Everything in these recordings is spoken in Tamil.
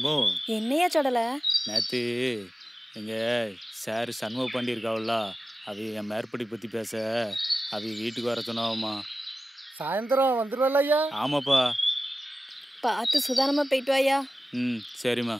எம்மோ என்னையா சொல்லல நேற்று எங்கள் சார் சண்முக பாண்டி இருக்காவுல்ல அவ என் மேற்படி பற்றி பேச அவ வீட்டுக்கு வர சொன்னாவம்மா. சாயந்தரம் வந்துடுவல்ல ஐயா? ஆமாப்பா. பார்த்து சுதாரணமா போயிட்டு வாயா. ம் சரிம்மா.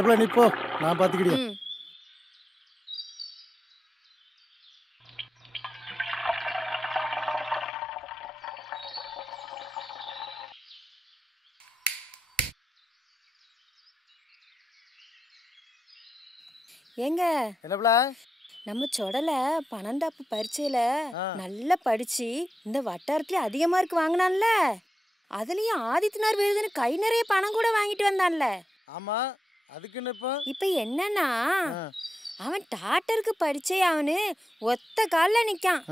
எப்பல நீ போ, நான் பார்த்துக்கிட்டேன். ஏங்க என்னப்ல நம்ம சொடல 12வது பரீட்சையில நல்லா படிச்சு இந்த வட்டாரத்துல அதிக மார்க் வாங்கினான்ல, அதுலயும் ஆதித்யநாத் விருதுன்னு கை நிறைய பணம் கூட வாங்கிட்டு வந்தான்ல. ஆமா, அதுக்குன்னு இப்ப என்னன்னா அவன் டாக்டருக்கு படிச்சே அவனு ஒத்த கால்ல நிக்கான்.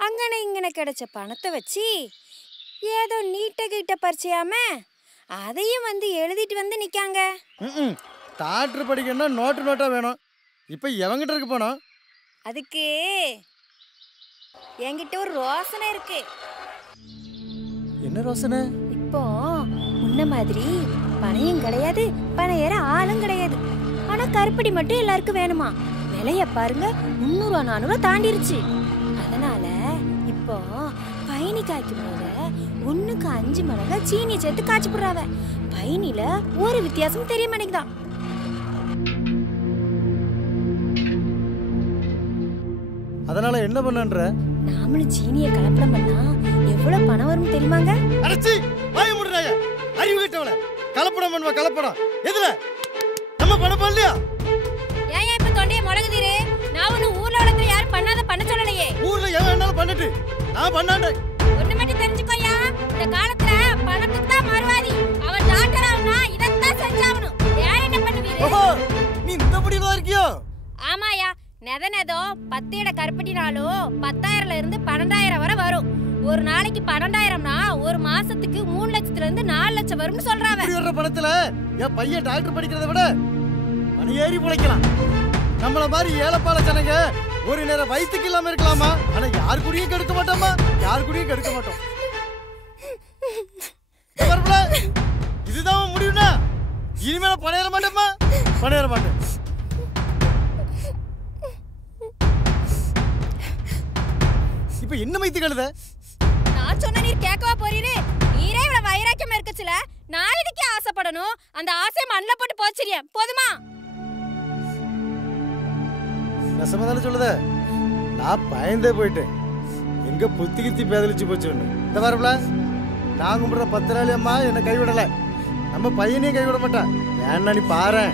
அங்கன இங்கன கிடைச்ச பணத்தை வச்சு ஏதோ நீட்ட கிட்ட பரிச்சையாம அதையும் வந்து எழுதிட்டு வந்து நிக்காங்க. டாக்டர் படிக்கணும்னா நோட்டு நோட்டா வேணும். இப்ப எவங்கிட்ட இருக்கு போனோம்? அதுக்கு என்கிட்ட ஒரு ரோசனை இருக்கு. என்ன ரோசனை? இப்போ முன்ன மாதிரி பணையும் கிடையாது, பணையற ஆளும் கிடையாது. ஆனா கருப்படி மட்டும் எல்லாருக்கும் வேணுமா? விலைய பாருங்க, 300 400 தாண்டிருச்சு. அதனால இப்போ பயணி காய்க்கும் போது 1க்கு 5 மடங்கா சீனி சேர்த்து காய்ச்சி போடுறாவ. பயணில ஒரு வித்தியாசம் தெரிய மாட்டேங்குதான். அதனால என்ன பண்ணன்ற? நாமளும் சீனியை கலப்படம் பண்ணா எவ்வளவு பணம் வரும் தெரியுமாங்க? அடச்சி வாய மூடுறாங்க. அறிவு கெட்டவள. கலப்படம் பண்ணுவா கலப்படம். எதுல? நம்ம பணம் பண்ணலையா? ஏன் இப்ப தொண்டைய முடங்குதீரு? நான் ஒண்ணு ஊர்ல வளர்த்து யாரும் பண்ணாத பண்ண சொல்லலையே. ஊர்ல எவன் வேணாலும் பண்ணிட்டு நான் பண்ணானே. ஒண்ணு மட்டும் தெரிஞ்சுக்கோயா, இந்த காலத்துல பணத்துக்கு தான் மறுவாதி. அவன் டாக்டர் ஆவனா இதத்தான் செஞ்சாவணும். வேற என்ன பண்ணுவீரு? ஓஹோ, நீ இந்த முடிவுல இருக்கியோ? ஆமாயா, நெதோ 10 இட கருப்பட்டினாலும் 10,000ல இருந்து 12,000 வரை வரும். ஒரு நாளைக்கு 12,000னா ஒரு மாசத்துக்கு 3 லட்சத்துல இருந்து 4 லட்சம் வரும்னு சொல்றாங்க. இப்படி வர்ற பணத்துல என் பையன் டாக்டர் படிக்கிறத விட பணி ஏறி பிழைக்கலாம். நம்மள மாதிரி ஏழப்பால ஜனங்க ஒரு நேரம் வயிற்றுக்கு இல்லாம இருக்கலாமா? ஆனா யாரு கூடயும் கெடுக்க மாட்டோமா? யாரு கூடயும் கெடுக்க மாட்டோம். இதுதான் முடிவுனா இனிமேல பணையற மாட்டோமா? பணையற மாட்டேன். இப்ப என்ன மைத்து கழுத? நான் சொன்ன நீர் கேட்கவா போறீரு? நீரே இவ்வளவு வைராக்கியமா இருக்கச்சுல, நான் இதுக்கே ஆசைப்படணும்? அந்த ஆசை மண்ணில் போட்டு போச்சிரியம் போதுமா? நெசமாதானே சொல்லுத? நான் பயந்தே போயிட்டேன். எங்க புத்தி கித்தி பேதலிச்சு போச்சு. இந்த வரப்புல நான் கும்பிடுற 10 நாள் அம்மா என்னை கைவிடல. நம்ம பையனையும் கைவிட மாட்டான். ஏன்னா நீ பாரு.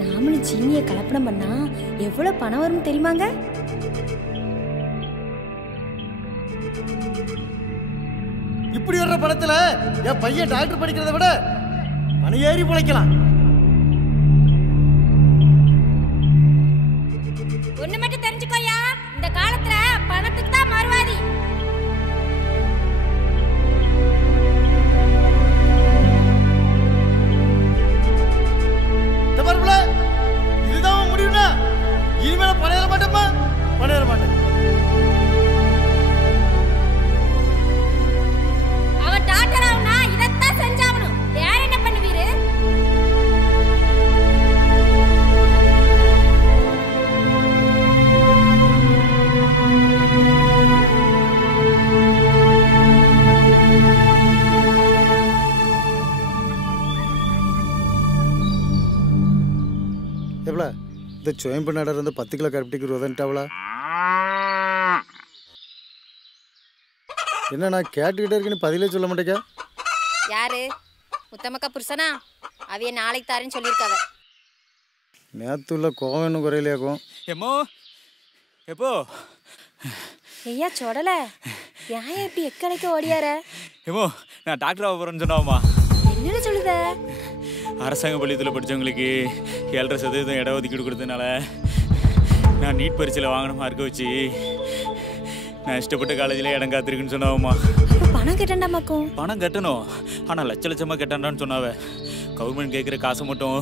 நாமளும் சீனியை கலப்படம் பண்ணா எவ்வளவு பணம் வரும் தெரியுமாங்க? இப்படி வர்ற பணத்துல என் பையன் டாக்டர் படிக்கிறத விட பணி ஏறி பிழைக்கலாம். ஒண்ணு மட்டும் தெரிஞ்சுக்கோயா, இந்த காலத்துல பணத்துக்கு தான் மறுவாதி. இதுதான் முடிவுனா இனிமேல பணையற மாட்டோமா? பணையற மாட்டேன். அவன் டாக்டர் ஆவனா இதத்தான் செஞ்சாவணும். வேற என்ன பண்ணுவீரு? இந்த சுயம்பு நடர் வந்து 10 கிலோ கருப்பட்டிக்கு உதன்ட்டாவளா? என்ன நான் கேட்டுக்கிட்டே இருக்கேன்னு பதிலே சொல்ல மாட்டேக்கா? யாரு? முத்தமக்கா புருஷனா? அவைய நாளைக்கு தாரேன்னு சொல்லியிருக்காவ. நேற்று உள்ள கோவம் இன்னும் குறையிலையாக்கும். எம்மோ எப்போ ஐயா சொடல ஏன் இப்படி எக்கலைக்கு ஓடியார? எம்மோ நான் டாக்டர் ஆக போகிறேன்னு சொன்னாமா. என்னன்னு சொல்லுத? அரசாங்க பள்ளியத்தில் படித்தவங்களுக்கு 7.5% இடஒதுக்கீடு கொடுத்ததுனால நான் நீட் பரீட்சையில் வாங்கின மார்க்கை வச்சு நான் இஷ்டப்பட்ட காலேஜில் இடம் காத்திருக்குன்னு சொன்னாவம்மா. பணம் கட்டண்டாமாக்கும். பணம் கட்டணும், ஆனால் லட்சமாக கட்டாண்டான்னு சொன்னாவ. கவர்மெண்ட் கேட்குற காசை மட்டும்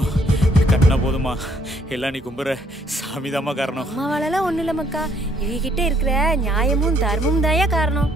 கட்டினா போதுமா? எல்லாம் நீ கும்புற சாமிதாம்மா காரணம். அம்மாவாலலாம் ஒன்றும் இல்லை மக்கா, இவகிட்ட இருக்கிற நியாயமும் தர்மமும் தாயா காரணம்.